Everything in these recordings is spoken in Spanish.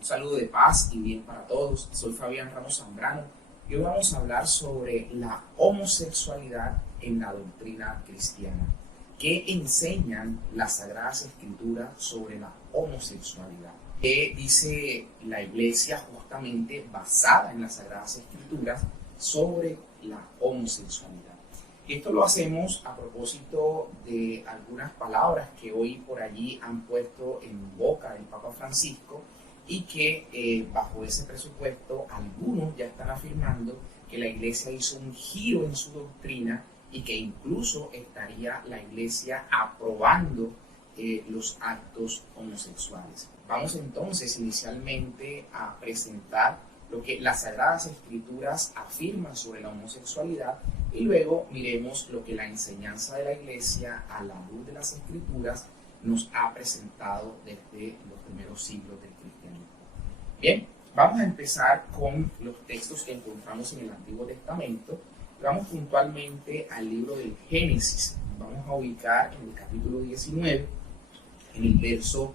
Un saludo de paz y bien para todos. Soy Fabián Ramos Zambrano y hoy vamos a hablar sobre la homosexualidad en la doctrina cristiana. ¿Qué enseñan las Sagradas Escrituras sobre la homosexualidad? ¿Qué dice la Iglesia justamente basada en las Sagradas Escrituras sobre la homosexualidad? Y esto lo hacemos a propósito de algunas palabras que hoy por allí han puesto en boca del Papa Francisco y que bajo ese presupuesto algunos ya están afirmando que la Iglesia hizo un giro en su doctrina y que incluso estaría la Iglesia aprobando los actos homosexuales. Vamos entonces inicialmente a presentar lo que las Sagradas Escrituras afirman sobre la homosexualidad y luego miremos lo que la enseñanza de la Iglesia a la luz de las Escrituras nos ha presentado desde los primeros siglos del cristianismo. Bien, vamos a empezar con los textos que encontramos en el Antiguo Testamento. Vamos puntualmente al libro del Génesis. Vamos a ubicar en el capítulo 19, en el verso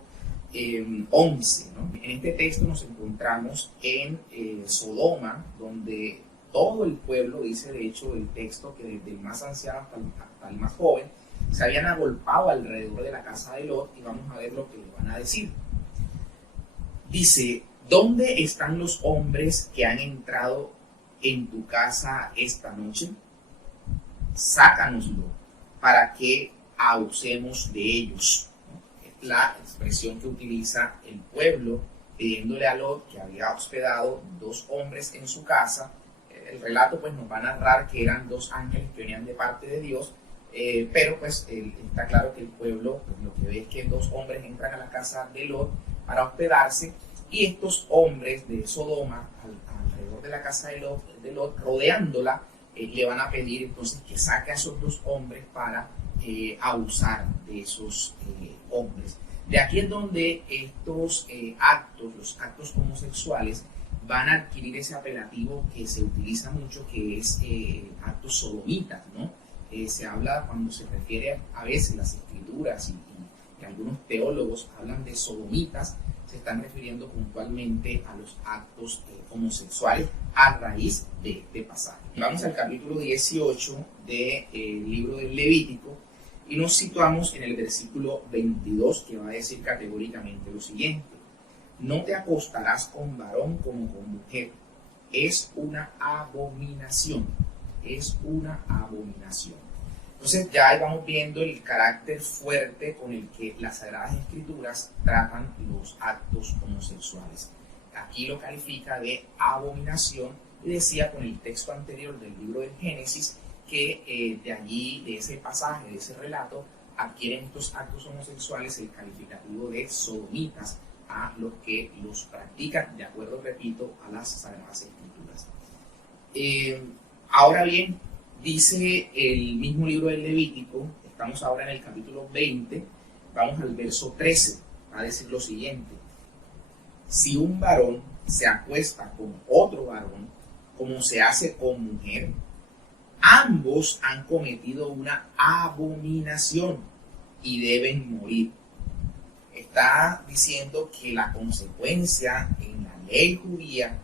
11, ¿no? En este texto nos encontramos en Sodoma, donde todo el pueblo, dice de hecho el texto, que desde el más anciano hasta el más joven, se habían agolpado alrededor de la casa de Lot, y vamos a ver lo que le van a decir. Dice: ¿dónde están los hombres que han entrado en tu casa esta noche? Sácanoslo para que abusemos de ellos. Es la expresión que utiliza el pueblo pidiéndole a Lot, que había hospedado dos hombres en su casa. El relato pues nos va a narrar que eran dos ángeles que venían de parte de Dios, pero pues está claro que el pueblo pues, lo que ve es que dos hombres entran a la casa de Lot para hospedarse, y estos hombres de Sodoma alrededor de la casa de Lot rodeándola, le van a pedir entonces que saque a esos dos hombres para abusar de esos hombres. De aquí es donde estos actos, los actos homosexuales, van a adquirir ese apelativo que se utiliza mucho, que es actos sodomitas, ¿no? Se habla, cuando se refiere a veces las escrituras y algunos teólogos hablan de sodomitas, se están refiriendo puntualmente a los actos homosexuales a raíz de este pasaje. Vamos al capítulo 18 del libro del Levítico y nos situamos en el versículo 22, que va a decir categóricamente lo siguiente: no te acostarás con varón como con mujer, es una abominación, es una abominación. Entonces ya ahí vamos viendo el carácter fuerte con el que las Sagradas Escrituras tratan los actos homosexuales. Aquí lo califica de abominación, y decía con el texto anterior del libro del Génesis que de allí, de ese pasaje, de ese relato, adquieren estos actos homosexuales el calificativo de sodomitas a los que los practican, de acuerdo, repito, a las Sagradas Escrituras. Ahora bien, dice el mismo libro del Levítico, estamos ahora en el capítulo 20, vamos al verso 13, va a decir lo siguiente: si un varón se acuesta con otro varón, como se hace con mujer, ambos han cometido una abominación y deben morir. Está diciendo que la consecuencia en la ley judía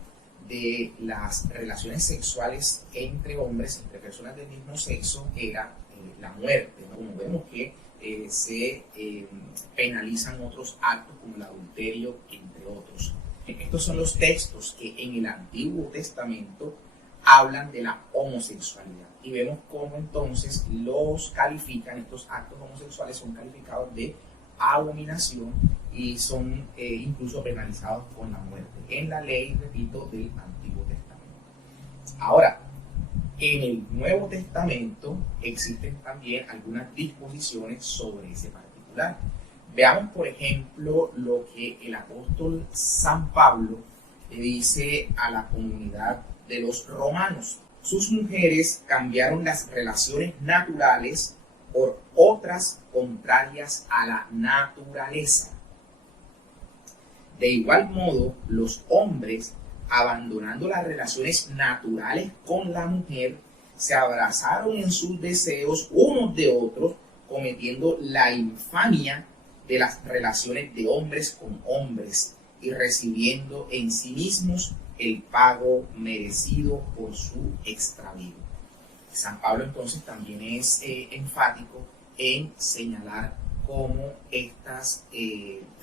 de las relaciones sexuales entre hombres, entre personas del mismo sexo, era la muerte, ¿no? Como vemos que se penalizan otros actos como el adulterio, entre otros. Estos son los textos que en el Antiguo Testamento hablan de la homosexualidad, y vemos cómo entonces los califican, estos actos homosexuales son calificados de abominación y son incluso penalizados con la muerte en la ley, repito, del Antiguo Testamento. Ahora, en el Nuevo Testamento existen también algunas disposiciones sobre ese particular. Veamos, por ejemplo, lo que el apóstol San Pablo le dice a la comunidad de los romanos. Sus mujeres cambiaron las relaciones naturales por otras contrarias a la naturaleza. De igual modo, los hombres, abandonando las relaciones naturales con la mujer, se abrazaron en sus deseos unos de otros, cometiendo la infamia de las relaciones de hombres con hombres, y recibiendo en sí mismos el pago merecido por su extravío. San Pablo entonces también es enfático en señalar cómo estas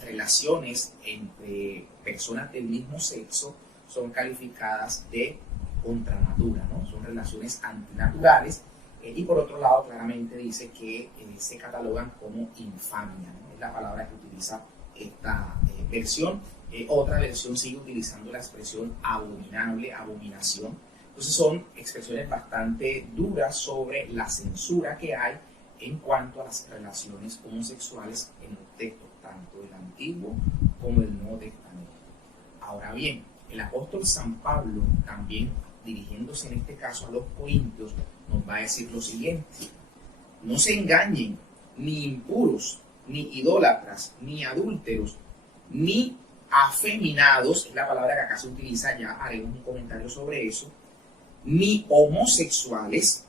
relaciones entre personas del mismo sexo son calificadas de contranatura, ¿no? Son relaciones antinaturales, y por otro lado claramente dice que se catalogan como infamia, ¿no? Es la palabra que utiliza esta versión. Otra versión sigue utilizando la expresión abominable, abominación. Entonces son expresiones bastante duras sobre la censura que hay en cuanto a las relaciones homosexuales en los textos, tanto del Antiguo como del Nuevo Testamento. Ahora bien, el apóstol San Pablo, también dirigiéndose en este caso a los corintios, nos va a decir lo siguiente: no se engañen, ni impuros, ni idólatras, ni adúlteros, ni afeminados, es la palabra que acá se utiliza, ya haremos un comentario sobre eso, ni homosexuales,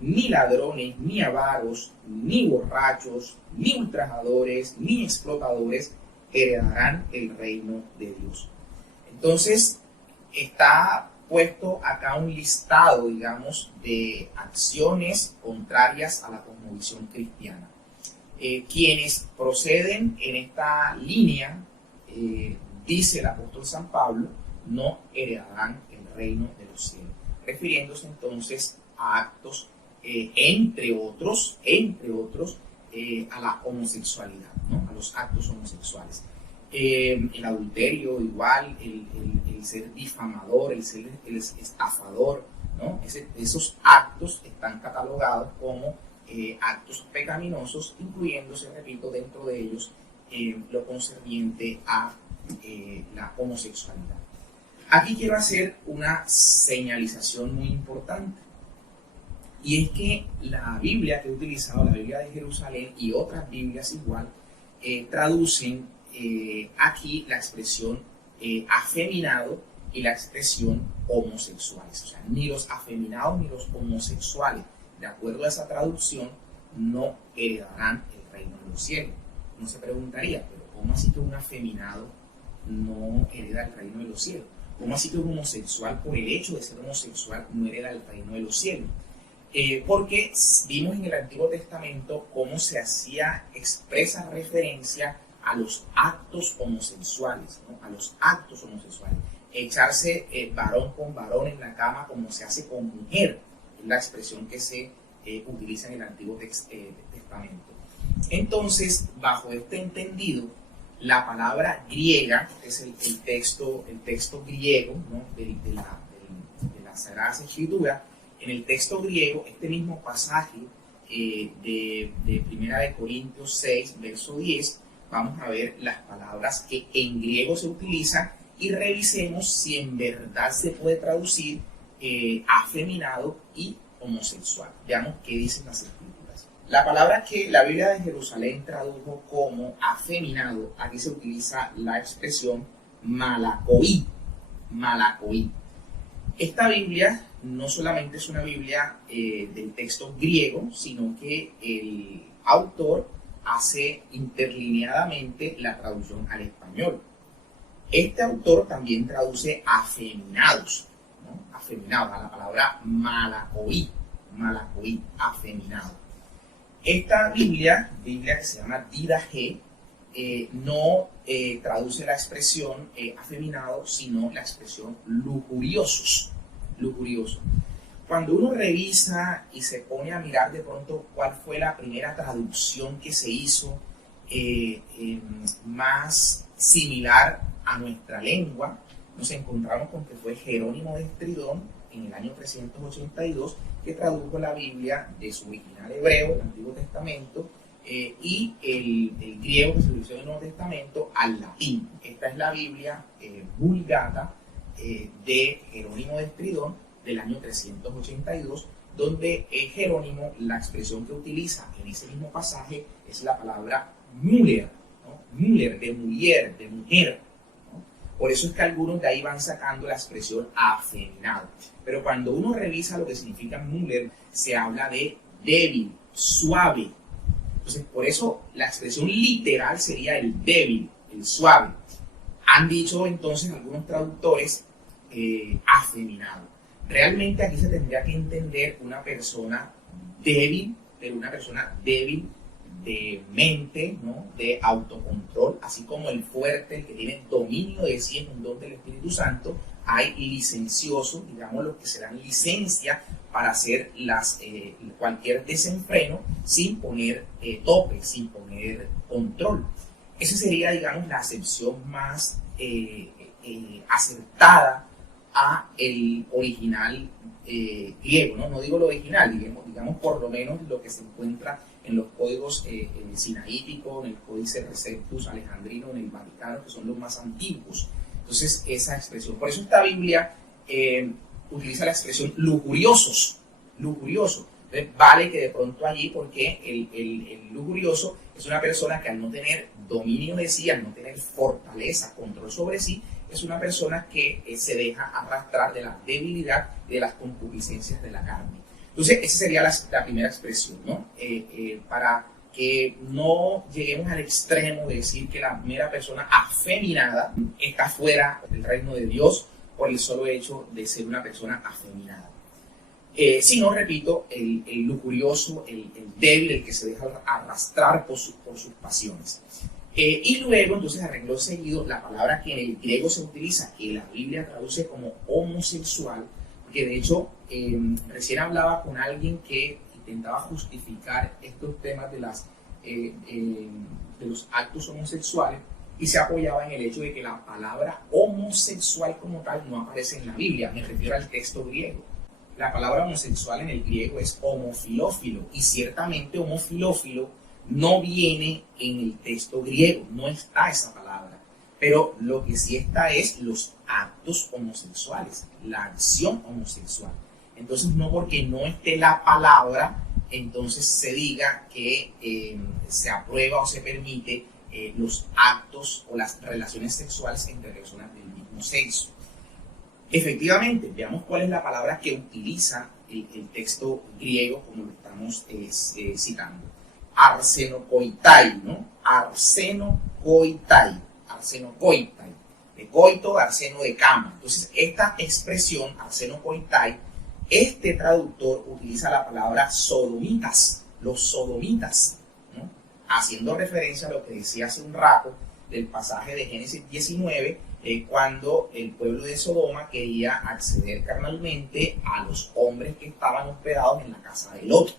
ni ladrones, ni avaros, ni borrachos, ni ultrajadores, ni explotadores heredarán el reino de Dios. Entonces, está puesto acá un listado, digamos, de acciones contrarias a la cosmovisión cristiana. Quienes proceden en esta línea, dice el apóstol San Pablo, no heredarán el reino de los cielos, refiriéndose entonces a actos, entre otros, a la homosexualidad, ¿no? A los actos homosexuales. El adulterio igual, el ser difamador, el ser el estafador, ¿no? Esos actos están catalogados como actos pecaminosos, incluyéndose, repito, dentro de ellos lo concerniente a la homosexualidad. Aquí quiero hacer una señalización muy importante, y es que la Biblia que he utilizado, la Biblia de Jerusalén y otras Biblias igual, traducen aquí la expresión afeminado y la expresión homosexuales. O sea, ni los afeminados ni los homosexuales, de acuerdo a esa traducción, no heredarán el reino de los cielos. Uno se preguntaría, pero ¿cómo así que un afeminado no hereda el reino de los cielos? ¿Cómo así que un homosexual, por el hecho de ser homosexual, no hereda el reino de los cielos? Porque vimos en el Antiguo Testamento cómo se hacía expresa referencia a los actos homosexuales, ¿no? A los actos homosexuales. Echarse varón con varón en la cama como se hace con mujer, es la expresión que se utiliza en el Antiguo Testamento. Entonces, bajo este entendido, la palabra griega, que es el texto griego, ¿no? de la Sagrada Escritura, en el texto griego, este mismo pasaje de 1 Corintios 6, verso 10, vamos a ver las palabras que en griego se utilizan y revisemos si en verdad se puede traducir afeminado y homosexual. Veamos qué dicen las Escrituras. La palabra que la Biblia de Jerusalén tradujo como afeminado, aquí se utiliza la expresión malacoí. Malacoí. Esta Biblia no solamente es una Biblia del texto griego, sino que el autor hace interlineadamente la traducción al español. Este autor también traduce afeminados, ¿no? Afeminados, a la palabra malacoí, afeminado. Esta Biblia que se llama Didache, no traduce la expresión afeminado, sino la expresión lujuriosos. Cuando uno revisa y se pone a mirar de pronto cuál fue la primera traducción que se hizo más similar a nuestra lengua, nos encontramos con que fue Jerónimo de Estridón en el año 382, que tradujo la Biblia de su original hebreo, el Antiguo Testamento, y el griego que se utilizó en el Nuevo Testamento al latín. Esta es la Biblia Vulgata de Jerónimo de Estridón del año 382, donde Jerónimo, la expresión que utiliza en ese mismo pasaje es la palabra muller, ¿no? Muller, de mujer, ¿no? Por eso es que algunos de ahí van sacando la expresión afeminado. Pero cuando uno revisa lo que significa muller, se habla de débil, suave. Entonces, por eso la expresión literal sería el débil, el suave. Han dicho entonces algunos traductores afeminado. Realmente aquí se tendría que entender una persona débil, pero una persona débil de mente, ¿no? De autocontrol, así como el fuerte, el que tiene dominio de sí, en un don del Espíritu Santo. Hay licenciosos, digamos, los que se dan licencia para hacer cualquier desenfreno sin poner tope, sin poner control. Esa sería, digamos, la acepción más acertada a el original griego, ¿no? No digo lo original, digamos por lo menos lo que se encuentra en los códigos sinaíticos, en el Códice Receptus alejandrino, en el Vaticano, que son los más antiguos. Entonces, esa expresión. Por eso esta Biblia utiliza la expresión lujuriosos, lujurioso. Entonces, vale que de pronto allí, porque el lujurioso es una persona que al no tener dominio de sí, al no tener fortaleza, control sobre sí, es una persona que se deja arrastrar de la debilidad, de las concupiscencias de la carne. Entonces, esa sería la primera expresión, ¿no? Para que no lleguemos al extremo de decir que la primera persona afeminada está fuera del reino de Dios por el solo hecho de ser una persona afeminada. Sino, repito, el lujurioso, el débil, el que se deja arrastrar por sus pasiones. Y luego, entonces, arregló seguido la palabra que en el griego se utiliza, que la Biblia traduce como homosexual, que de hecho, recién hablaba con alguien que intentaba justificar estos temas de los actos homosexuales y se apoyaba en el hecho de que la palabra homosexual como tal no aparece en la Biblia. Me refiero al texto griego. La palabra homosexual en el griego es homofilófilo, y ciertamente homofilófilo no viene en el texto griego, no está esa palabra, pero lo que sí está es los actos homosexuales, la acción homosexual. Entonces, no porque no esté la palabra, entonces se diga que se aprueba o se permite los actos o las relaciones sexuales entre personas del mismo sexo. Efectivamente, veamos cuál es la palabra que utiliza el texto griego como lo estamos citando. Arsenokoitai, ¿no? Arsenokoitai, de coito, arseno de cama. Entonces, esta expresión, arsenokoitai, este traductor utiliza la palabra sodomitas, los sodomitas, ¿no? Haciendo referencia a lo que decía hace un rato del pasaje de Génesis 19, cuando el pueblo de Sodoma quería acceder carnalmente a los hombres que estaban hospedados en la casa de Lot.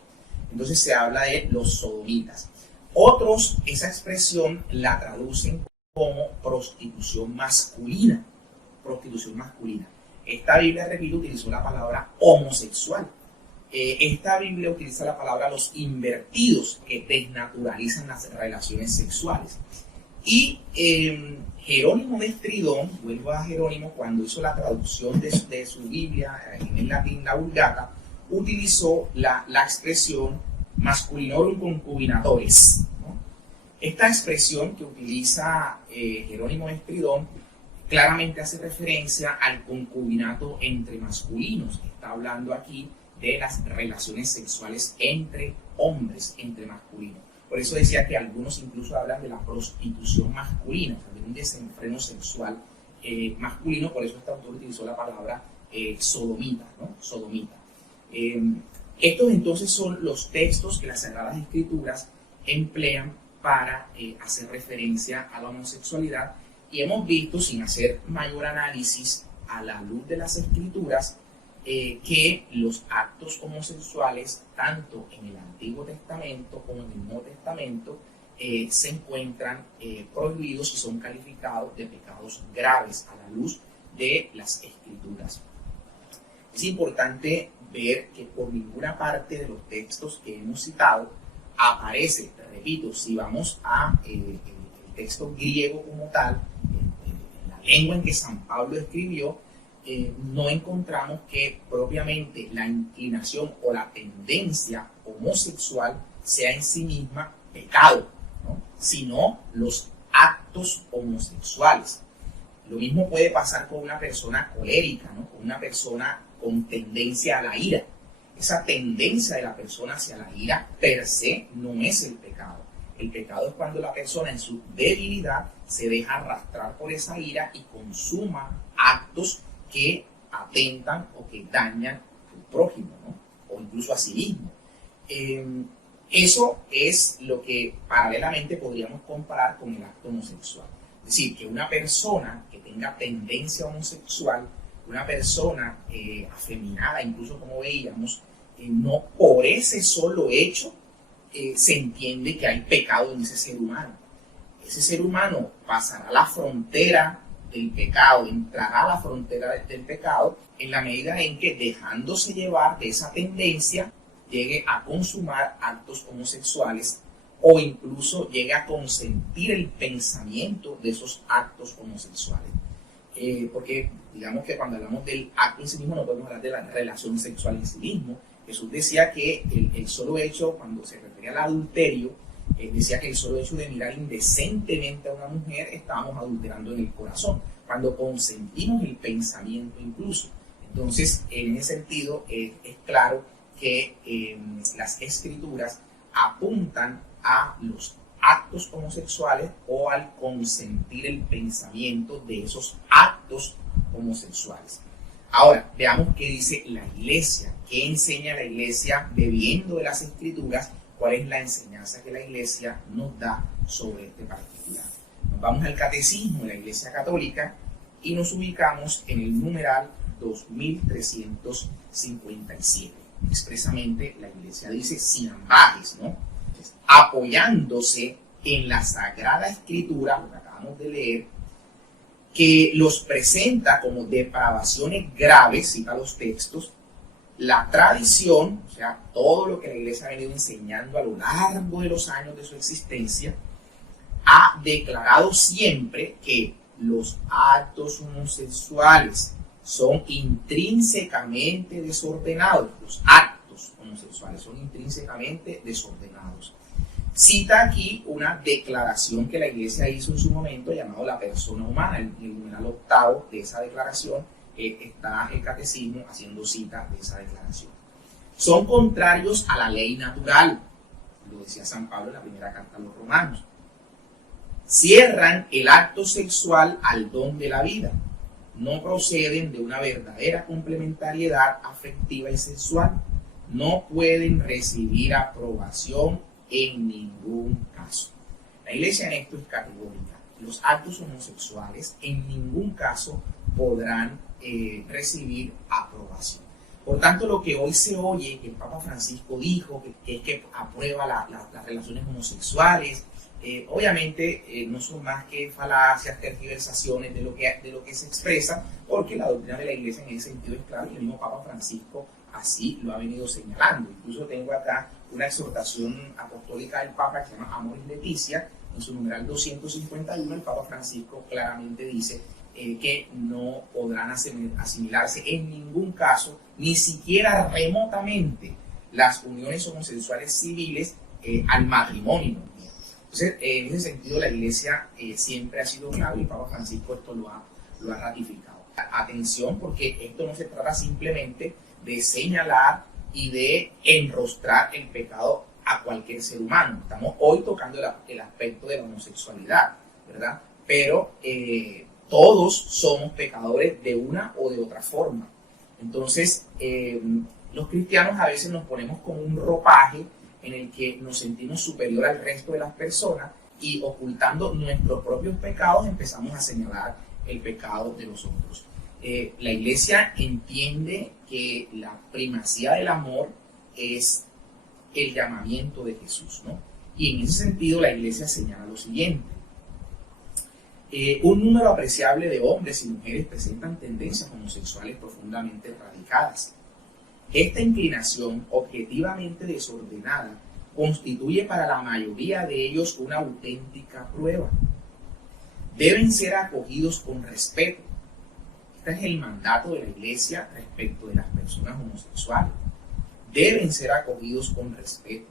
Entonces se habla de los sodomitas. Otros esa expresión la traducen como prostitución masculina. Prostitución masculina. Esta Biblia, repito, utilizó la palabra homosexual. Esta Biblia utiliza la palabra los invertidos, que desnaturalizan las relaciones sexuales. Y Jerónimo de Estridón, vuelvo a Jerónimo, cuando hizo la traducción de su Biblia en el latín, la Vulgata, utilizó la expresión masculinorum concubinatores, ¿no? Esta expresión que utiliza Jerónimo de Estridón claramente hace referencia al concubinato entre masculinos. Está hablando aquí de las relaciones sexuales entre hombres, entre masculinos. Por eso decía que algunos incluso hablan de la prostitución masculina, o sea, de un desenfreno sexual masculino. Por eso este autor utilizó la palabra sodomita, ¿no? Sodomita. Estos entonces son los textos que las Sagradas Escrituras emplean para hacer referencia a la homosexualidad, y hemos visto, sin hacer mayor análisis a la luz de las Escrituras, que los actos homosexuales, tanto en el Antiguo Testamento como en el Nuevo Testamento, se encuentran prohibidos y son calificados de pecados graves a la luz de las Escrituras. Es importante ver que por ninguna parte de los textos que hemos citado aparece, repito, si vamos a el texto griego como tal, en la lengua en que San Pablo escribió, no encontramos que propiamente la inclinación o la tendencia homosexual sea en sí misma pecado, ¿no? Sino los actos homosexuales. Lo mismo puede pasar con una persona colérica, ¿no? Con una persona con tendencia a la ira. Esa tendencia de la persona hacia la ira per se no es el pecado. El pecado es cuando la persona en su debilidad se deja arrastrar por esa ira y consuma actos que atentan o que dañan al prójimo, ¿no? O incluso a sí mismo. Eso es lo que paralelamente podríamos comparar con el acto homosexual. Es decir, que una persona que tenga tendencia homosexual, una persona afeminada, incluso como veíamos, no por ese solo hecho se entiende que hay pecado en ese ser humano. Ese ser humano pasará la frontera del pecado, entrará a la frontera del pecado en la medida en que, dejándose llevar de esa tendencia, llegue a consumar actos homosexuales o incluso llegue a consentir el pensamiento de esos actos homosexuales. Porque digamos que cuando hablamos del acto en sí mismo no podemos hablar de la relación sexual en sí mismo. Jesús decía que el solo hecho, cuando se refería al adulterio, decía que el solo hecho de mirar indecentemente a una mujer estábamos adulterando en el corazón, cuando consentimos el pensamiento incluso. Entonces, en ese sentido, es claro que las escrituras apuntan a los actos homosexuales o al consentir el pensamiento de esos actos homosexuales. Ahora, veamos qué dice la Iglesia, qué enseña la Iglesia bebiendo de las escrituras, cuál es la enseñanza que la Iglesia nos da sobre este particular. Nos vamos al Catecismo de la Iglesia Católica y nos ubicamos en el numeral 2357. Expresamente la Iglesia dice, sin ambajes, ¿no? Apoyándose en la Sagrada Escritura, lo que acabamos de leer, que los presenta como depravaciones graves, cita los textos, la tradición, o sea, todo lo que la Iglesia ha venido enseñando a lo largo de los años de su existencia, ha declarado siempre que los actos homosexuales son intrínsecamente desordenados. Los actos homosexuales son intrínsecamente desordenados. Cita aquí una declaración que la Iglesia hizo en su momento, llamado la persona humana. En el numeral 8 de esa declaración está el Catecismo haciendo cita de esa declaración. Son contrarios a la ley natural, lo decía San Pablo en la primera carta a los Romanos. Cierran el acto sexual al don de la vida. No proceden de una verdadera complementariedad afectiva y sexual. No pueden recibir aprobación en ningún caso. La Iglesia en esto es categórica. Los actos homosexuales en ningún caso podrán recibir aprobación. Por tanto, lo que hoy se oye, que el Papa Francisco dijo, que es que aprueba las relaciones homosexuales, obviamente no son más que falacias, tergiversaciones de lo que se expresa, porque la doctrina de la Iglesia en ese sentido es clara y el mismo Papa Francisco así lo ha venido señalando. Incluso tengo acá una exhortación apostólica del Papa que se llama Amoris Laetitia. En su numeral 251 el Papa Francisco claramente dice que no podrán asimilarse en ningún caso, ni siquiera remotamente, las uniones homosexuales civiles al matrimonio. Entonces, en ese sentido, la Iglesia siempre ha sido clara y el Papa Francisco esto lo ha ratificado. Atención, porque esto no se trata simplemente de señalar y de enrostrar el pecado a cualquier ser humano. Estamos hoy tocando el aspecto de la homosexualidad, ¿verdad? Pero todos somos pecadores de una o de otra forma. Entonces, los cristianos a veces nos ponemos con un ropaje en el que nos sentimos superior al resto de las personas y ocultando nuestros propios pecados empezamos a señalar el pecado de los otros. La Iglesia entiende que la primacía del amor es el llamamiento de Jesús, ¿no? Y en ese sentido la Iglesia señala lo siguiente. Un número apreciable de hombres y mujeres presentan tendencias homosexuales profundamente radicadas. Esta inclinación objetivamente desordenada constituye para la mayoría de ellos una auténtica prueba. Deben ser acogidos con respeto. Este es el mandato de la Iglesia respecto de las personas homosexuales. Deben ser acogidos con respeto,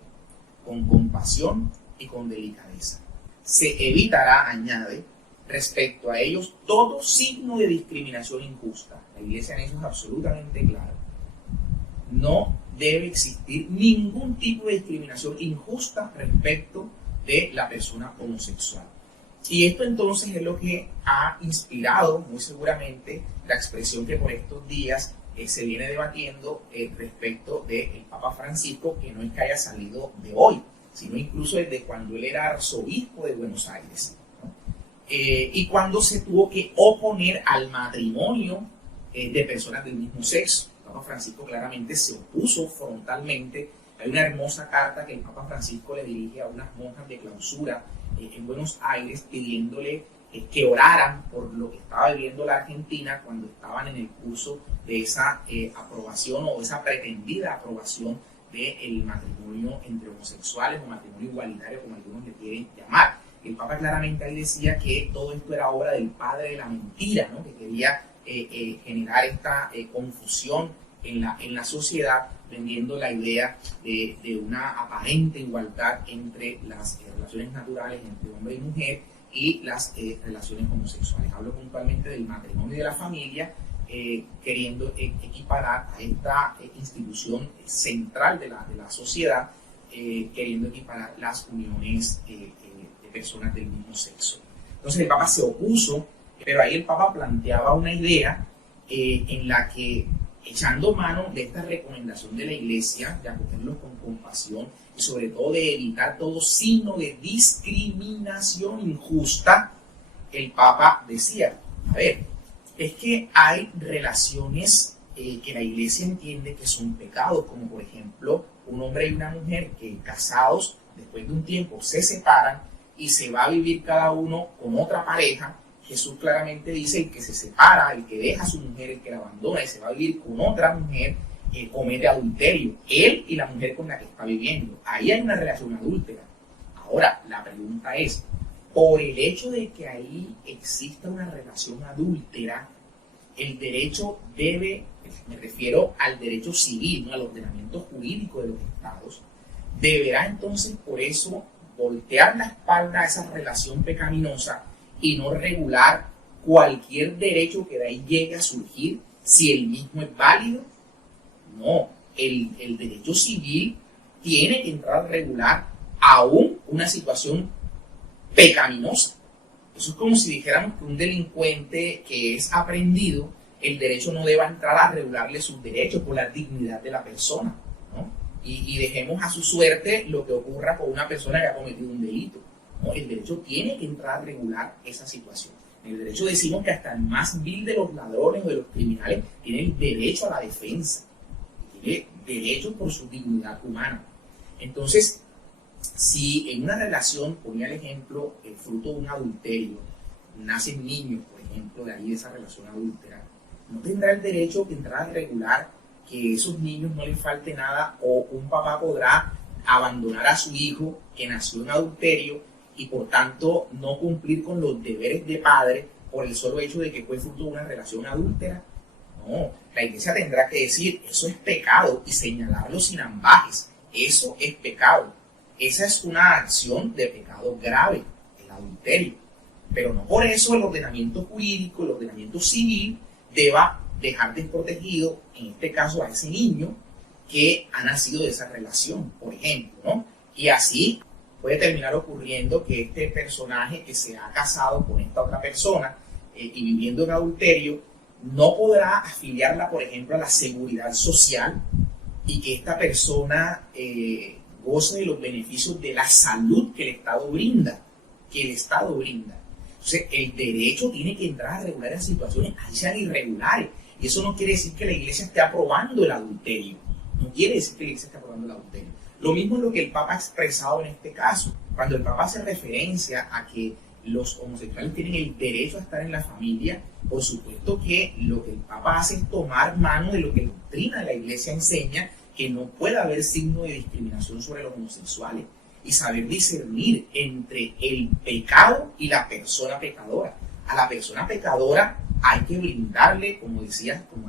con compasión y con delicadeza. Se evitará, añade, respecto a ellos todo signo de discriminación injusta. La Iglesia en eso es absolutamente clara. No debe existir ningún tipo de discriminación injusta respecto de la persona homosexual. Y esto entonces es lo que ha inspirado muy seguramente la expresión que por estos días se viene debatiendo respecto del Papa Francisco, que no es que haya salido de hoy, sino incluso desde cuando él era arzobispo de Buenos Aires, ¿no? Y cuando se tuvo que oponer al matrimonio de personas del mismo sexo. El Papa Francisco claramente se opuso frontalmente. Hay una hermosa carta que el Papa Francisco le dirige a unas monjas de clausura en Buenos Aires, pidiéndole que oraran por lo que estaba viviendo la Argentina cuando estaban en el curso de esa aprobación o esa pretendida aprobación del matrimonio entre homosexuales o matrimonio igualitario, como algunos le quieren llamar. El Papa claramente ahí decía que todo esto era obra del padre de la mentira, ¿no? Que quería generar esta confusión en la sociedad, vendiendo la idea de una aparente igualdad entre las relaciones naturales entre hombre y mujer y las relaciones homosexuales. Hablo puntualmente del matrimonio y de la familia, queriendo equiparar a esta institución central de la sociedad, queriendo equiparar las uniones de personas del mismo sexo. Entonces el Papa se opuso, pero ahí el Papa planteaba una idea en la que, echando mano de esta recomendación de la Iglesia, de acogerlos con compasión y sobre todo de evitar todo signo de discriminación injusta, el Papa decía, a ver, es que hay relaciones que la Iglesia entiende que son pecados, como por ejemplo un hombre y una mujer que casados después de un tiempo se separan y se va a vivir cada uno con otra pareja. Jesús claramente dice: el que se separa, el que deja a su mujer, el que la abandona y se va a vivir con otra mujer, comete adulterio, él y la mujer con la que está viviendo. Ahí hay una relación adúltera. Ahora, la pregunta es, por el hecho de que ahí exista una relación adúltera, el derecho debe, me refiero al derecho civil, ¿no?, al ordenamiento jurídico de los estados, deberá entonces por eso voltear la espalda a esa relación pecaminosa y no regular cualquier derecho que de ahí llegue a surgir si el mismo es válido. No, el derecho civil tiene que entrar a regular aún una situación pecaminosa. Eso es como si dijéramos que un delincuente que es aprehendido, el derecho no deba entrar a regularle sus derechos por la dignidad de la persona, ¿no? Y dejemos a su suerte lo que ocurra con una persona que ha cometido un delito, ¿no? El derecho tiene que entrar a regular esa situación. En el derecho decimos que hasta el más vil de los ladrones o de los criminales tiene el derecho a la defensa, tiene derecho por su dignidad humana. Entonces, si en una relación, ponía el ejemplo, el fruto de un adulterio, nacen niños, por ejemplo, de ahí de esa relación adúltera, no tendrá el derecho que entrar a regular que a esos niños no les falte nada, o un papá podrá abandonar a su hijo que nació en adulterio y por tanto no cumplir con los deberes de padre por el solo hecho de que fue fruto de una relación adúltera. No, la Iglesia tendrá que decir: eso es pecado, y señalarlo sin ambajes. Eso es pecado. Esa es una acción de pecado grave, el adulterio. Pero no por eso el ordenamiento jurídico, el ordenamiento civil, deba dejar desprotegido, en este caso, a ese niño que ha nacido de esa relación, por ejemplo, ¿no? Y así puede terminar ocurriendo que este personaje que se ha casado con esta otra persona y viviendo en adulterio, no podrá afiliarla, por ejemplo, a la seguridad social, y que esta persona goce de los beneficios de la salud que el Estado brinda, Entonces, el derecho tiene que entrar a regular esas situaciones, ahí sean irregulares. Y eso no quiere decir que la Iglesia esté aprobando el adulterio. No quiere decir que la Iglesia esté aprobando el adulterio. Lo mismo es lo que el Papa ha expresado en este caso. Cuando el Papa hace referencia a que los homosexuales tienen el derecho a estar en la familia, por supuesto que lo que el Papa hace es tomar mano de lo que la doctrina de la Iglesia enseña, que no puede haber signo de discriminación sobre los homosexuales, y saber discernir entre el pecado y la persona pecadora. A la persona pecadora hay que brindarle, como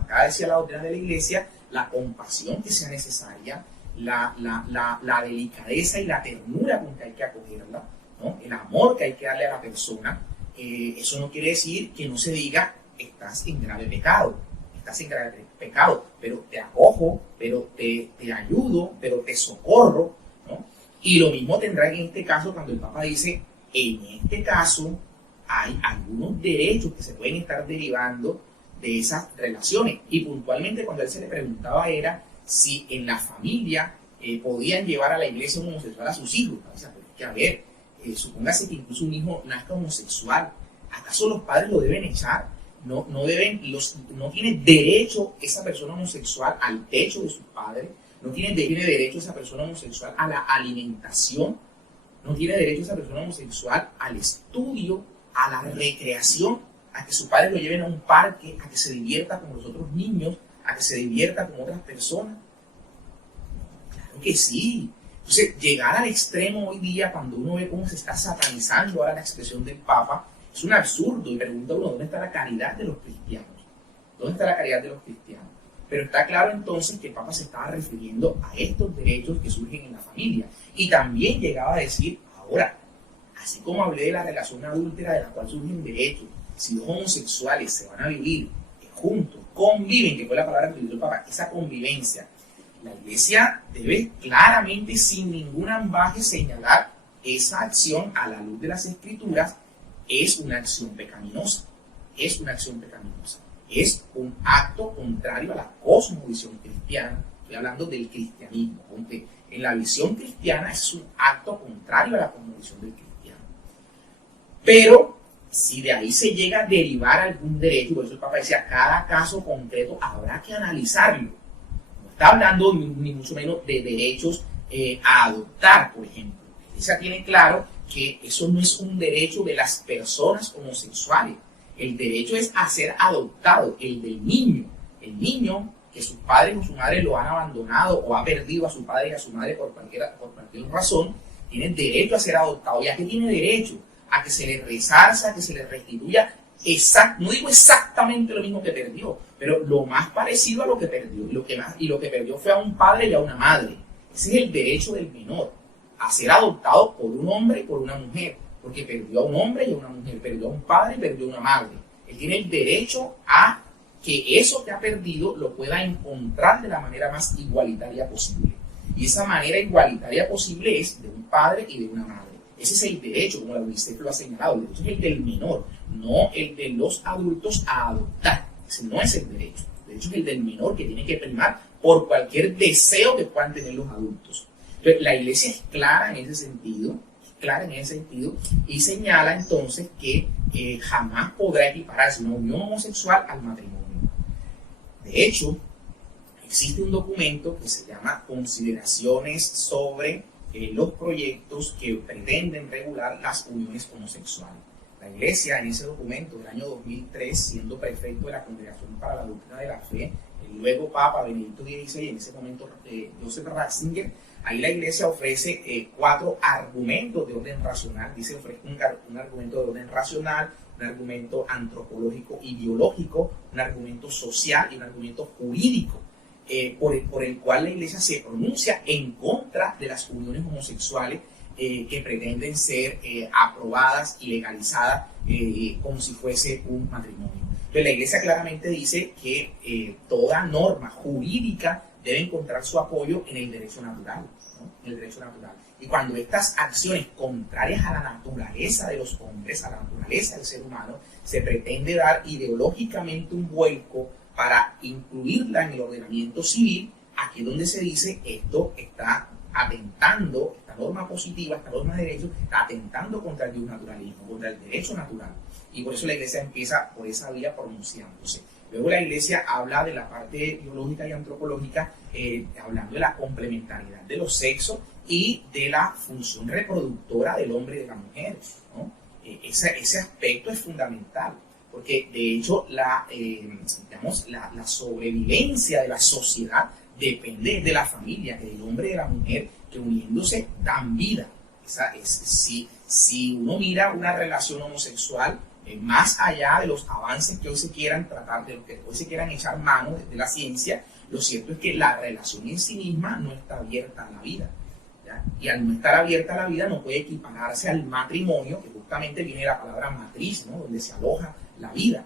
acá decía la doctrina de la Iglesia, la compasión que sea necesaria, la delicadeza y la ternura con que hay que acogerla, ¿no?, el amor que hay que darle a la persona. Eso no quiere decir que no se diga: estás en grave pecado, pero te acojo, pero te ayudo, pero te socorro, ¿no? Y lo mismo tendrá en este caso cuando el Papa dice, en este caso hay algunos derechos que se pueden estar derivando de esas relaciones. Y puntualmente cuando a él se le preguntaba era si en la familia podían llevar a la iglesia un homosexual a sus hijos. O sea, pero es que a ver, supóngase que incluso un hijo nazca homosexual, ¿acaso los padres lo deben echar? No tiene derecho esa persona homosexual al techo de sus padres, no tiene derecho esa persona homosexual a la alimentación, no tiene derecho esa persona homosexual al estudio, a la recreación, a que sus padres lo lleven a un parque, a que se divierta con los otros niños, a que se divierta con otras personas. Claro que sí. Entonces, llegar al extremo hoy día, cuando uno ve cómo se está satanizando ahora la expresión del Papa, es un absurdo. Y pregunta uno, ¿dónde está la caridad de los cristianos? ¿Dónde está la caridad de los cristianos? Pero está claro entonces que el Papa se estaba refiriendo a estos derechos que surgen en la familia. Y también llegaba a decir, ahora, así como hablé de la relación adúltera de la cual surgen derechos, si dos homosexuales se van a vivir juntos, conviven, que fue la palabra que utilizó el Papa, esa convivencia, la Iglesia debe claramente, sin ningún ambaje, señalar esa acción a la luz de las Escrituras. Es una acción pecaminosa, es una acción pecaminosa, es un acto contrario a la cosmovisión cristiana. Estoy hablando del cristianismo, porque en la visión cristiana es un acto contrario a la cosmovisión del cristiano. Pero si de ahí se llega a derivar algún derecho, por eso el Papa decía, cada caso concreto habrá que analizarlo. No está hablando ni mucho menos de derechos a adoptar, por ejemplo. La Iglesia tiene claro que eso no es un derecho de las personas homosexuales. El derecho es a ser adoptado, el del niño. El niño que sus padres o su madre lo han abandonado o ha perdido a su padre y a su madre por cualquier razón, tiene derecho a ser adoptado. ¿Y a qué tiene derecho? A que se le resarza, a que se le restituya, no digo exactamente lo mismo que perdió, pero lo más parecido a lo que perdió. Y lo que perdió fue a un padre y a una madre. Ese es el derecho del menor, a ser adoptado por un hombre y por una mujer, porque perdió a un hombre y a una mujer, perdió a un padre y perdió a una madre. Él tiene el derecho a que eso que ha perdido lo pueda encontrar de la manera más igualitaria posible. Y esa manera igualitaria posible es de un padre y de una madre. Ese es el derecho, como la UNICEF lo ha señalado. El derecho es el del menor, no el de los adultos a adoptar. Ese no es el derecho. El derecho es el del menor, que tiene que primar por cualquier deseo que puedan tener los adultos. Entonces, la Iglesia es clara en ese sentido, y señala entonces que jamás podrá equipararse una unión homosexual al matrimonio. De hecho, existe un documento que se llama Consideraciones sobre los proyectos que pretenden regular las uniones homosexuales. La Iglesia, en ese documento del año 2003, siendo prefecto de la Congregación para la Doctrina de la Fe, el luego Papa Benedicto XVI, en ese momento Joseph Ratzinger, ahí la Iglesia ofrece 4 argumentos de orden racional. Dice, ofrece un argumento de orden racional, un argumento antropológico y biológico, un argumento social y un argumento jurídico, por el cual la Iglesia se pronuncia en contra de las uniones homosexuales que pretenden ser aprobadas y legalizadas como si fuese un matrimonio. Entonces la Iglesia claramente dice que toda norma jurídica debe encontrar su apoyo en el derecho natural, ¿no? En el derecho natural. Y cuando estas acciones contrarias a la naturaleza de los hombres, a la naturaleza del ser humano, se pretende dar ideológicamente un vuelco para incluirla en el ordenamiento civil, aquí es donde se dice esto está atentando, esta norma positiva, esta norma de derecho, está atentando contra el Dios naturalismo, contra el derecho natural. Y por eso la Iglesia empieza por esa vía pronunciándose. Luego la Iglesia habla de la parte biológica y antropológica, hablando de la complementariedad de los sexos y de la función reproductora del hombre y de la mujer, ¿no? Ese aspecto es fundamental, porque de hecho la sobrevivencia de la sociedad depende de la familia, del hombre y de la mujer, que uniéndose dan vida. Si uno mira una relación homosexual, más allá de los avances que hoy se quieran tratar, de los que hoy se quieran echar mano desde la ciencia, lo cierto es que la relación en sí misma no está abierta a la vida, ¿ya? Y al no estar abierta a la vida no puede equipararse al matrimonio, que justamente viene de la palabra matriz, ¿no? Donde se aloja la vida,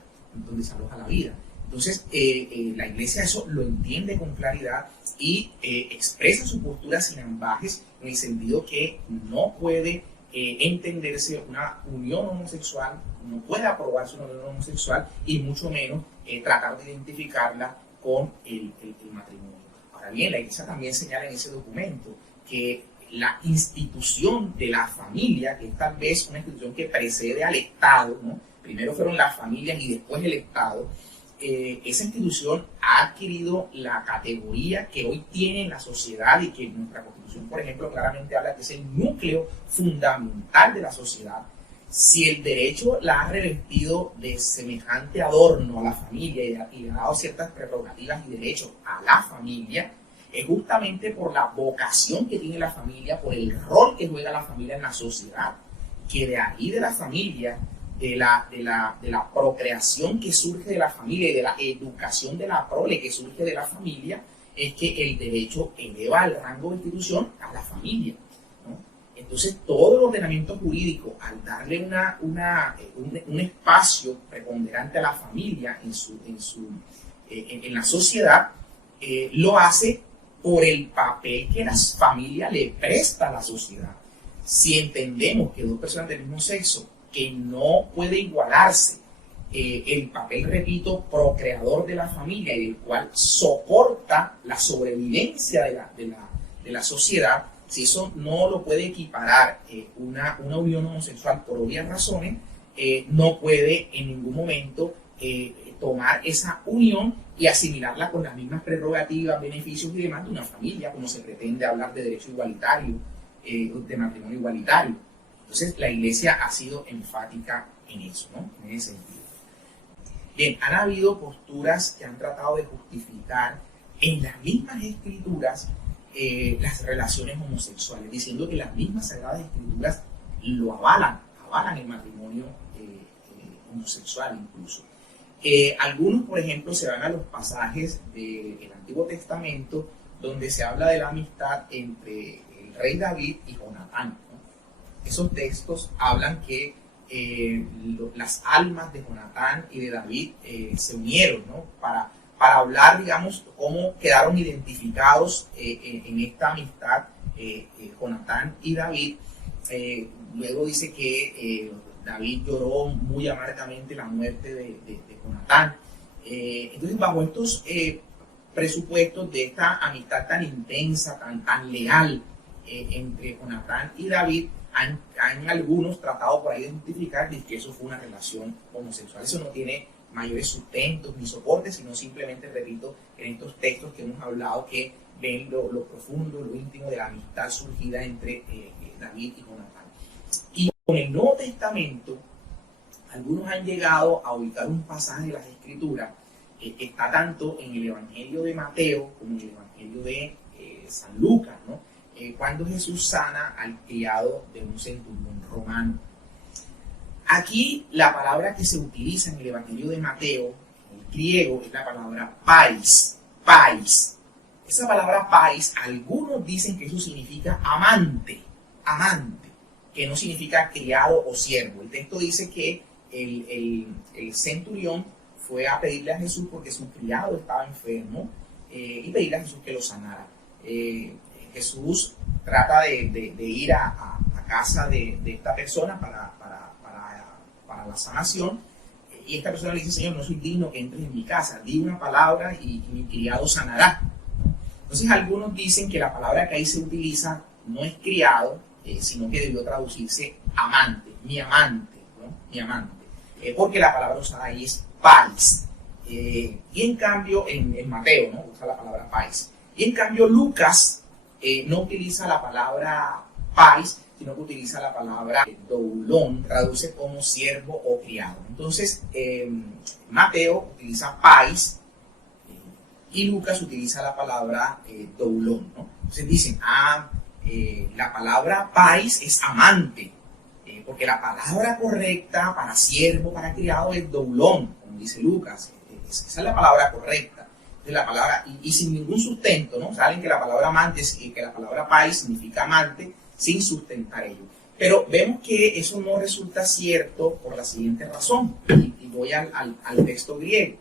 Entonces, la Iglesia eso lo entiende con claridad y expresa su postura sin ambajes, en el sentido que no puede entenderse una unión homosexual, no puede aprobarse una unión homosexual y mucho menos tratar de identificarla con el matrimonio. Ahora bien, la Iglesia también señala en ese documento que la institución de la familia, que es tal vez una institución que precede al Estado, ¿no? Primero fueron las familias y después el Estado, esa institución ha adquirido la categoría que hoy tiene en la sociedad y que nuestra Constitución, por ejemplo, claramente habla que es el núcleo fundamental de la sociedad. Si el derecho la ha revestido de semejante adorno a la familia y le ha dado ciertas prerrogativas y derechos a la familia, es justamente por la vocación que tiene la familia, por el rol que juega la familia en la sociedad, que de ahí de la familia, de la procreación que surge de la familia y de la educación de la prole que surge de la familia, es que el derecho eleva el rango de institución a la familia, ¿no? Entonces, todo el ordenamiento jurídico, al darle un espacio preponderante a la familia en la sociedad, lo hace por el papel que la familia le presta a la sociedad. Si entendemos que dos personas del mismo sexo, que no puede igualarse el papel, repito, procreador de la familia y el cual soporta la sobrevivencia de la sociedad, si eso no lo puede equiparar una unión homosexual por obvias razones, no puede en ningún momento tomar esa unión y asimilarla con las mismas prerrogativas, beneficios y demás de una familia, como se pretende hablar de derecho igualitario, de matrimonio igualitario. Entonces, la Iglesia ha sido enfática en eso, ¿no? En ese sentido. Bien, han habido posturas que han tratado de justificar en las mismas escrituras las relaciones homosexuales, diciendo que las mismas Sagradas Escrituras lo avalan el matrimonio homosexual incluso. Algunos, por ejemplo, se van a los pasajes del Antiguo Testamento donde se habla de la amistad entre el rey David y Jonatán, ¿no? Esos textos hablan que las almas de Jonatán y de David se unieron, ¿no? para hablar, digamos, cómo quedaron identificados en esta amistad Jonatán y David. Luego dice que David lloró muy amargamente la muerte de Jonatán. Entonces, bajo estos presupuestos de esta amistad tan intensa, tan leal entre Jonatán y David, han algunos tratado por ahí de justificar que eso fue una relación homosexual. Eso no tiene mayores sustentos ni soportes, sino simplemente, repito, en estos textos que hemos hablado, que ven lo profundo, lo íntimo de la amistad surgida entre David y Jonatán. Y con el Nuevo Testamento, algunos han llegado a ubicar un pasaje de las Escrituras que está tanto en el Evangelio de Mateo como en el Evangelio de San Lucas, ¿no? Cuando Jesús sana al criado de un centurión romano. Aquí la palabra que se utiliza en el Evangelio de Mateo, en el griego, es la palabra pais. Esa palabra pais, algunos dicen que eso significa amante, que no significa criado o siervo. El texto dice que el centurión fue a pedirle a Jesús porque su criado estaba enfermo y pedirle a Jesús que lo sanara. Jesús trata de ir a casa de esta persona para la sanación, y esta persona le dice: Señor, no soy digno que entres en mi casa, di una palabra y mi criado sanará. Entonces, algunos dicen que la palabra que ahí se utiliza no es criado, sino que debió traducirse amante, mi amante, ¿no? Mi amante, porque la palabra usada ahí es pais. Y en cambio, en Mateo, ¿no?, usa la palabra pais. Y en cambio, Lucas no utiliza la palabra pais, sino que utiliza la palabra doulón, traduce como siervo o criado. Entonces, Mateo utiliza pais y Lucas utiliza la palabra doulón, ¿no? Entonces dicen, la palabra pais es amante, porque la palabra correcta para siervo, para criado, es doulón, como dice Lucas. Esa es la palabra correcta. La palabra, y sin ningún sustento, ¿no? Saben que la palabra amante y que la palabra pais significa amante, sin sustentar ello. Pero vemos que eso no resulta cierto por la siguiente razón, y voy al texto griego.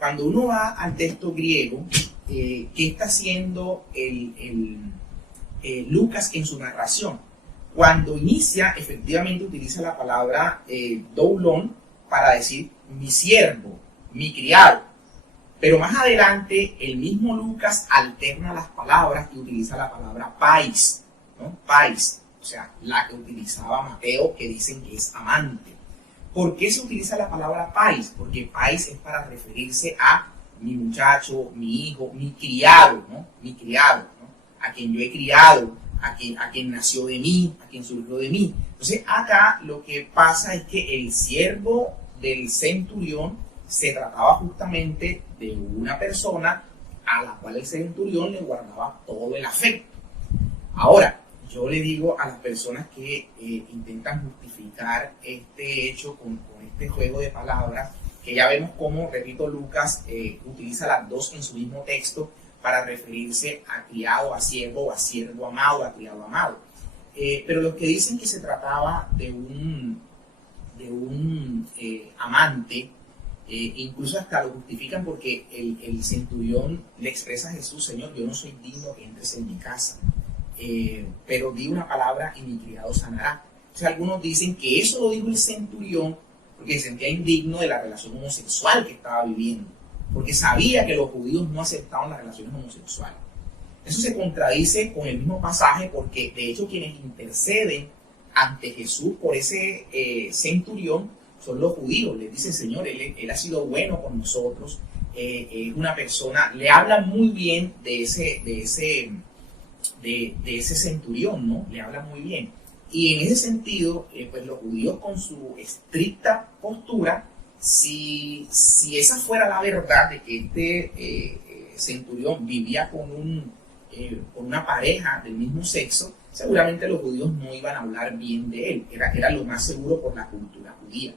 cuando uno va al texto griego, ¿qué está haciendo Lucas en su narración? Cuando inicia, efectivamente utiliza la palabra doulon para decir mi siervo, mi criado. Pero más adelante, el mismo Lucas alterna las palabras y utiliza la palabra pais, ¿no? Pais, o sea, la que utilizaba Mateo, que dicen que es amante. ¿Por qué se utiliza la palabra pais? Porque pais es para referirse a mi muchacho, mi hijo, mi criado, ¿no? Mi criado, ¿no? A quien yo he criado, a quien nació de mí, a quien surgió de mí. Entonces acá lo que pasa es que el siervo del centurión se trataba justamente de una persona a la cual el centurión le guardaba todo el afecto. Ahora, yo le digo a las personas que intentan justificar este hecho con este juego de palabras, que ya vemos cómo, repito, Lucas utiliza las dos en su mismo texto para referirse a criado, a siervo amado, a criado amado. Pero los que dicen que se trataba de un amante, incluso hasta lo justifican porque el centurión le expresa a Jesús: Señor, yo no soy digno que entres en mi casa, pero di una palabra y mi criado sanará. O sea, algunos dicen que eso lo dijo el centurión porque se sentía indigno de la relación homosexual que estaba viviendo, porque sabía que los judíos no aceptaban las relaciones homosexuales. Eso se contradice con el mismo pasaje, porque de hecho quienes interceden ante Jesús por ese centurión son los judíos. Les dicen: Señor, él ha sido bueno con nosotros, es una persona, le hablan muy bien de ese centurión, ¿no? Le hablan muy bien. Y en ese sentido, pues los judíos, con su estricta postura, si esa fuera la verdad de que este centurión vivía con una pareja del mismo sexo, seguramente los judíos no iban a hablar bien de él. Era lo más seguro por la cultura judía.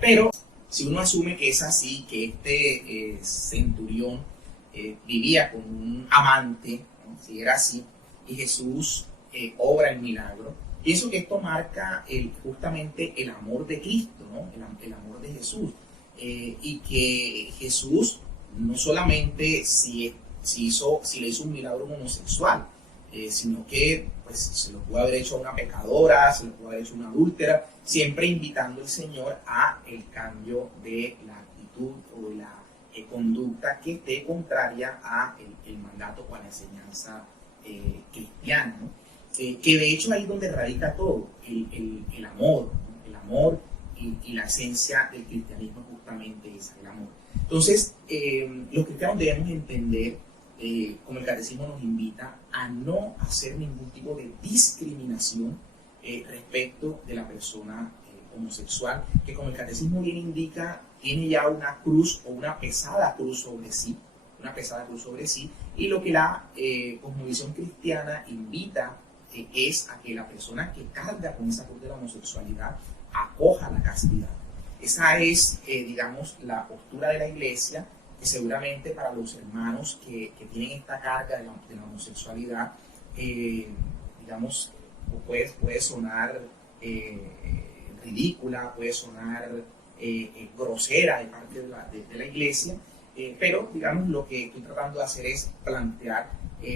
Pero si uno asume que es así, que este centurión vivía con un amante, ¿no? Si era así, y Jesús obra el milagro, pienso que esto marca justamente el amor de Cristo, ¿no? El amor de Jesús, y que Jesús no solamente si le hizo un milagro homosexual, sino que pues, se lo puede haber hecho a una pecadora, se lo puede haber hecho a una adúltera, siempre invitando al Señor a el cambio de la actitud o de la conducta que esté contraria a el mandato o a la enseñanza cristiana, ¿no? Que de hecho ahí es donde radica todo, el amor, ¿no? El amor y la esencia del cristianismo justamente es el amor. Entonces, los cristianos debemos entender, como el catecismo nos invita, a no hacer ningún tipo de discriminación respecto de la persona homosexual, que como el catecismo bien indica, tiene ya una cruz o una pesada cruz sobre sí, y lo que la cosmovisión cristiana invita es a que la persona que carga con esa cruz de la homosexualidad acoja la castidad. Esa es, digamos, la postura de la Iglesia, que seguramente para los hermanos que tienen esta carga de la homosexualidad, digamos, puede sonar ridícula, puede sonar grosera de parte de la Iglesia, pero, digamos, lo que estoy tratando de hacer es plantear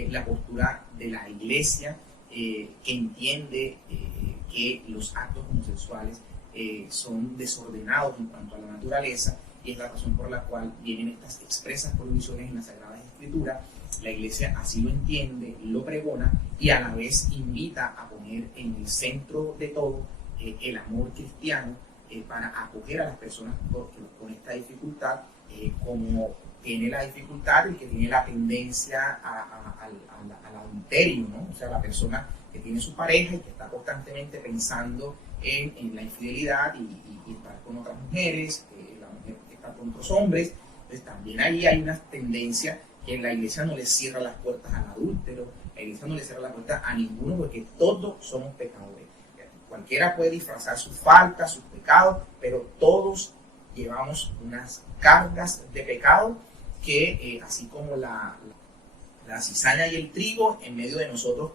la postura de la Iglesia, que entiende que los actos homosexuales son desordenados en cuanto a la naturaleza, y es la razón por la cual vienen estas expresas prohibiciones en las Sagradas Escrituras. La Iglesia así lo entiende, lo pregona, y a la vez invita a poner en el centro de todo el amor cristiano, para acoger a las personas con esta dificultad, como tiene la dificultad el que tiene la tendencia al adulterio, ¿no? O sea, la persona que tiene su pareja y que está constantemente pensando en la infidelidad y estar con otras mujeres, la mujer que está con otros hombres. Entonces también ahí hay una tendencia que en la Iglesia no le cierra las puertas al adúltero, la Iglesia no le cierra las puertas a ninguno, porque todos somos pecadores. Cualquiera puede disfrazar sus faltas, sus pecados, pero todos llevamos unas cargas de pecado que, así como la cizaña y el trigo, en medio de nosotros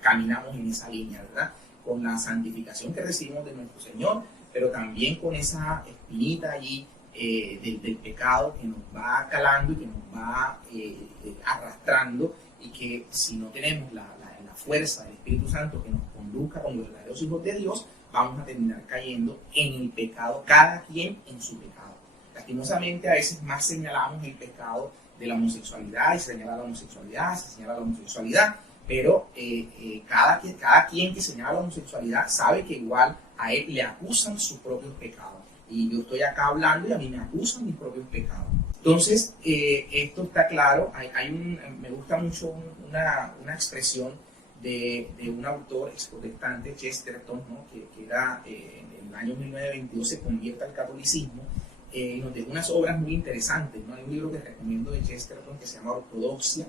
caminamos en esa línea, ¿verdad? Con la santificación que recibimos de nuestro Señor, pero también con esa espinita allí del pecado que nos va calando y que nos va arrastrando, y que si no tenemos la fuerza del Espíritu Santo que nos conduzca como verdaderos hijos de Dios, vamos a terminar cayendo en el pecado, cada quien en su pecado. Lastimosamente, a veces más señalamos el pecado de la homosexualidad, y se señala la homosexualidad, se señala la homosexualidad, pero cada quien que señala la homosexualidad sabe que igual a él le acusan sus propios pecados. Y yo estoy acá hablando y a mí me acusan mis propios pecados. Entonces, esto está claro. Me gusta mucho una expresión de un autor ex-protestante, Chesterton, ¿no? que era en el año 1922 se convierte al catolicismo, y nos dejó unas obras muy interesantes, ¿no? Hay un libro que recomiendo de Chesterton que se llama Ortodoxia.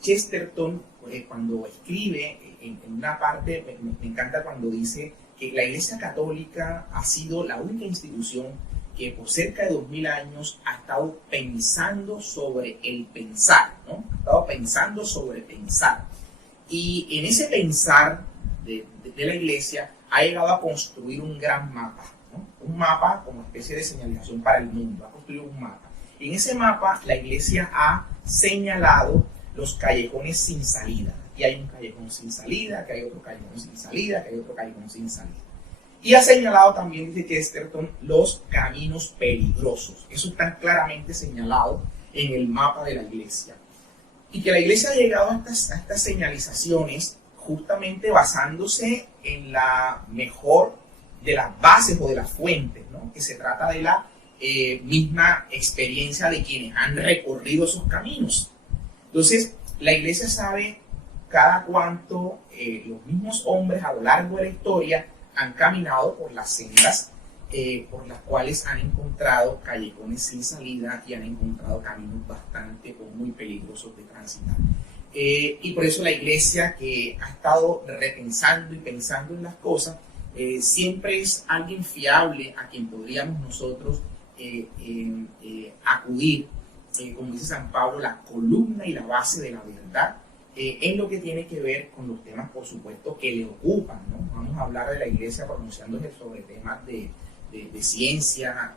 Chesterton, cuando escribe en una parte, me encanta cuando dice que la Iglesia Católica ha sido la única institución que por cerca de 2000 años ha estado pensando sobre el pensar, ¿no? Ha estado pensando sobre pensar. Y en ese pensar de la Iglesia ha llegado a construir un gran mapa, ¿no? Un mapa como especie de señalización para el mundo, ha construido un mapa. En ese mapa la Iglesia ha señalado los callejones sin salida. Y hay un callejón sin salida, que hay otro callejón sin salida, que hay otro callejón sin salida. Y ha señalado también, dice Chesterton, los caminos peligrosos. Eso está claramente señalado en el mapa de la Iglesia. Y que la Iglesia ha llegado a estas señalizaciones justamente basándose en la mejor de las bases o de las fuentes, ¿no? Que se trata de la misma experiencia de quienes han recorrido esos caminos. Entonces, la Iglesia sabe cada cuánto los mismos hombres a lo largo de la historia han caminado por las sendas por las cuales han encontrado callejones sin salida y han encontrado caminos bastante o muy peligrosos de transitar. Y por eso la Iglesia, que ha estado repensando y pensando en las cosas, siempre es alguien fiable a quien podríamos nosotros acudir, como dice San Pablo, la columna y la base de la verdad, en lo que tiene que ver con los temas, por supuesto, que le ocupan, ¿no? Vamos a hablar de la Iglesia pronunciándose sobre temas de ciencia,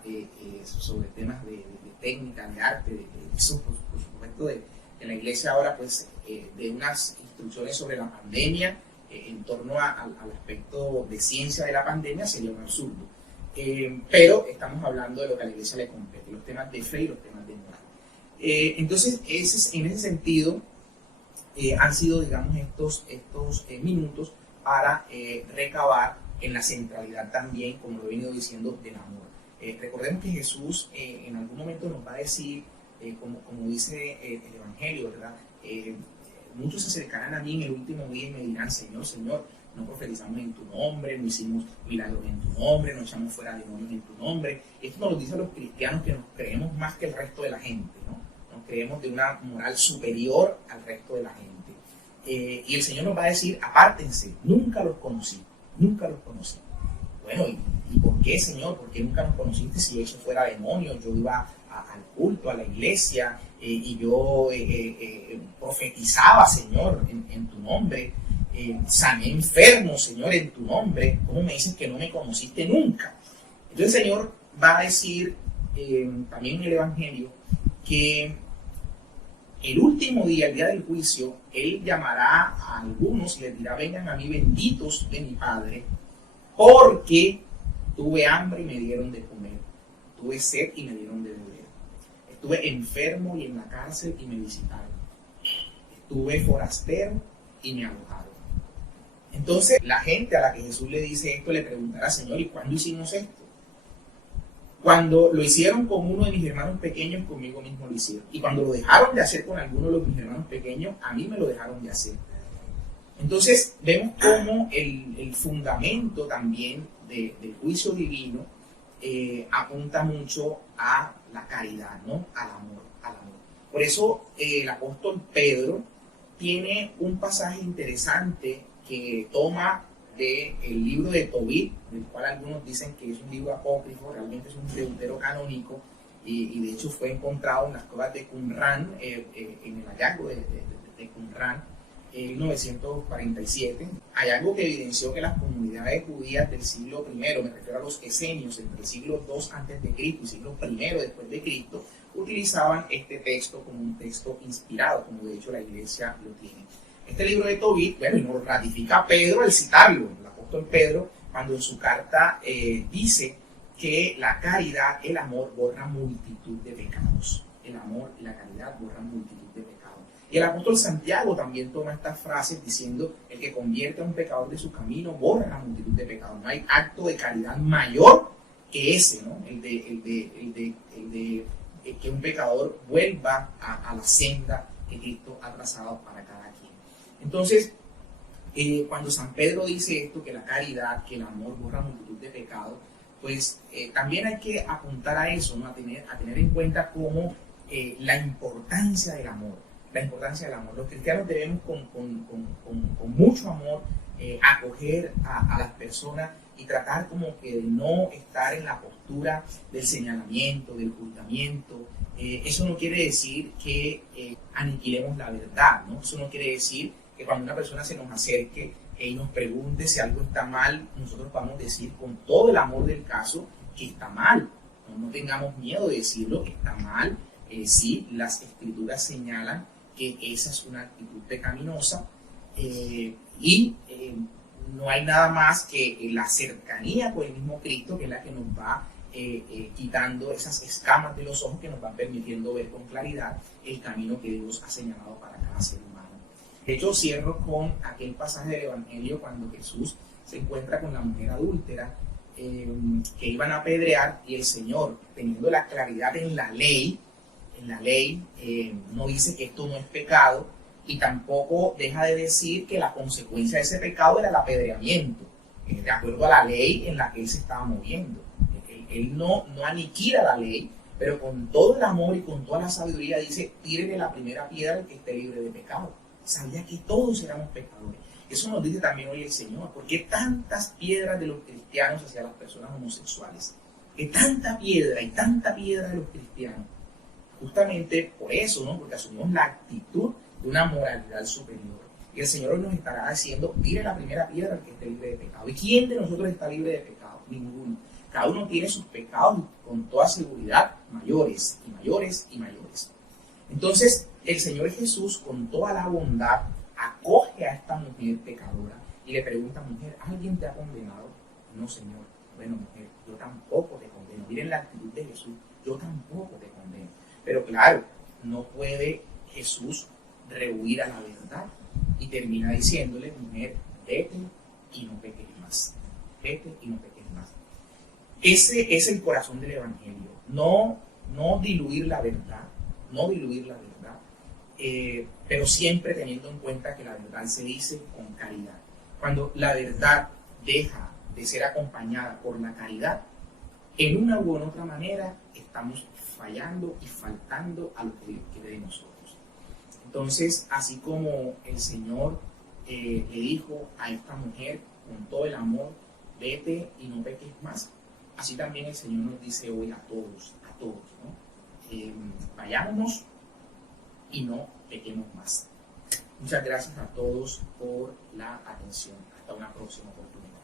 sobre temas de técnica, de arte, de eso, por supuesto, de la Iglesia ahora, pues, de unas instrucciones sobre la pandemia, en torno al aspecto de ciencia de la pandemia, sería un absurdo. Pero estamos hablando de lo que a la Iglesia le compete, los temas de fe y los temas de moral. Entonces, en ese sentido, han sido, digamos, estos minutos para recabar en la centralidad también, como lo he venido diciendo, del amor. Recordemos que Jesús en algún momento nos va a decir, como dice el Evangelio, ¿verdad? Muchos se acercarán a mí en el último día y me dirán: Señor, Señor, no profetizamos en tu nombre, no hicimos milagros en tu nombre, no echamos fuera demonios en tu nombre. Esto nos lo dice a los cristianos que nos creemos más que el resto de la gente, ¿no? Nos creemos de una moral superior al resto de la gente. Y el Señor nos va a decir: apártense, nunca los conocí, nunca los conocí. Bueno, ¿y por qué, Señor? ¿Por qué nunca nos conociste si eso fuera demonio? Yo iba al culto, a la iglesia, y yo profetizaba, Señor, en tu nombre, sané enfermos, Señor, en tu nombre. ¿Cómo me dices que no me conociste nunca? Entonces el Señor va a decir también en el Evangelio que el último día, el día del juicio, Él llamará a algunos y les dirá: vengan a mí, benditos de mi Padre, porque tuve hambre y me dieron de comer, tuve sed y me dieron de beber, estuve enfermo y en la cárcel y me visitaron, estuve forastero y me alojaron. Entonces la gente a la que Jesús le dice esto le preguntará: Señor, ¿y cuándo hicimos esto? Cuando lo hicieron con uno de mis hermanos pequeños, conmigo mismo lo hicieron. Y cuando lo dejaron de hacer con alguno de mis hermanos pequeños, a mí me lo dejaron de hacer. Entonces vemos cómo el fundamento también del juicio divino apunta mucho a la caridad, ¿no? Al amor. Por eso el apóstol Pedro tiene un pasaje interesante que toma del libro de Tobit, del cual algunos dicen que es un libro apócrifo, realmente es un deutero canónico, y de hecho fue encontrado en las cuevas de Qumran, en el hallazgo de Qumran, en 1947, hay algo que evidenció que las comunidades judías del siglo I, me refiero a los esenios, entre el siglo II a.C. y siglo I después de Cristo, utilizaban este texto como un texto inspirado, como de hecho la iglesia lo tiene. Este libro de Tobit, bueno, y nos lo ratifica Pedro al citarlo, el apóstol Pedro, cuando en su carta dice que la caridad, el amor, borra multitud de pecados. El amor y la caridad borran multitud de pecados. Y el apóstol Santiago también toma estas frases diciendo: el que convierte a un pecador de su camino borra la multitud de pecados. No hay acto de caridad mayor que ese, ¿no? El de que un pecador vuelva a la senda que Cristo ha trazado para cada quien. Entonces, cuando San Pedro dice esto, que la caridad, que el amor borra multitud de pecados, pues también hay que apuntar a eso, ¿no? a tener en cuenta cómo la importancia del amor. La importancia del amor. Los cristianos debemos con mucho amor acoger a las personas y tratar como que de no estar en la postura del señalamiento, del juzgamiento. Eso no quiere decir que aniquilemos la verdad, ¿no? Eso no quiere decir que cuando una persona se nos acerque y nos pregunte si algo está mal, nosotros vamos a decir con todo el amor del caso que está mal. No tengamos miedo de decirlo, que está mal. Sí, las escrituras señalan que esa es una actitud pecaminosa y no hay nada más que la cercanía con el mismo Cristo, que es la que nos va quitando esas escamas de los ojos, que nos van permitiendo ver con claridad el camino que Dios ha señalado para cada ser humano. De hecho, cierro con aquel pasaje del Evangelio cuando Jesús se encuentra con la mujer adúltera que iban a apedrear, y el Señor, teniendo la claridad en la ley, no dice que esto no es pecado, y tampoco deja de decir que la consecuencia de ese pecado era el apedreamiento, de acuerdo a la ley en la que él se estaba moviendo. Él no aniquila la ley, pero con todo el amor y con toda la sabiduría dice: tírele la primera piedra al que esté libre de pecado. Sabía que todos éramos pecadores. Eso nos dice también hoy el Señor. ¿Por qué tantas piedras de los cristianos hacia las personas homosexuales? ¿Qué tanta piedra y tanta piedra de los cristianos? Justamente por eso, ¿no? Porque asumimos la actitud de una moralidad superior. Y el Señor hoy nos estará diciendo: tire la primera piedra al que esté libre de pecado. ¿Y quién de nosotros está libre de pecado? Ninguno. Cada uno tiene sus pecados con toda seguridad mayores y mayores y mayores. Entonces, el Señor Jesús, con toda la bondad, acoge a esta mujer pecadora y le pregunta: mujer, ¿alguien te ha condenado? No, Señor. Bueno, mujer, yo tampoco te condeno. Miren la actitud de Jesús: yo tampoco te condeno. Pero claro, no puede Jesús rehuir a la verdad, y termina diciéndole: mujer, vete y no peques más. Vete y no peques más. Ese es el corazón del Evangelio. No diluir la verdad, pero siempre teniendo en cuenta que la verdad se dice con caridad. Cuando la verdad deja de ser acompañada por la caridad, en una u otra manera estamos fallando y faltando a lo que quiere de nosotros. Entonces, así como el Señor le dijo a esta mujer con todo el amor: vete y no peques más, así también el Señor nos dice hoy a todos, ¿no? Vayámonos y no pequemos más. Muchas gracias a todos por la atención. Hasta una próxima oportunidad.